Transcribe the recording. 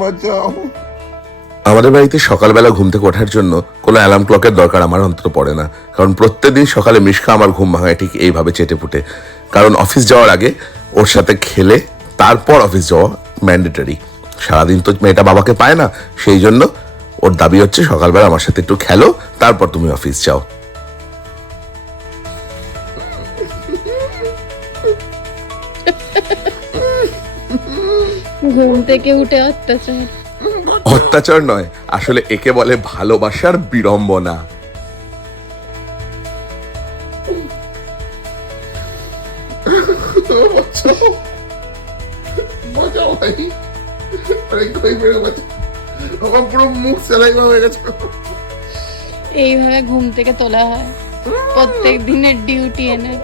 বাঁচাও। আমাদের বাড়িতে সকালবেলা ঘুম থেকে ওঠার জন্য কোনো অ্যালার্ম ক্লকের দরকার আমার অন্তত পড়ে না, কারণ প্রত্যেকদিন সকালে মিশকা আমার ঘুম ভাঙায় ঠিক এইভাবে চেটে ফুটে। কারণ অফিস যাওয়ার আগে ওর সাথে খেলে তারপর অফিস যাওয়া ম্যান্ডেটরি। সারাদিন তো মেয়েটা বাবাকে পায় না, সেই জন্য ওর দাবি হচ্ছে সকালবেলা আমার সাথে একটু খেলো, তারপর তুমি অফিস যাও। ঘুম থেকে উঠে অত্যাচার। অত্যাচার নয়, আসলে একে বলে ভালোবাসার বিড়ম্বনা। বাঁচাও ভাই, আরে কই বেরো, বাঁচাও। আমার পুরো মুখ সেলাইমা হয়ে গেছে। এইভাবে ঘুম থেকে তোলা হয় প্রত্যেক দিনের ডিউটি এনে।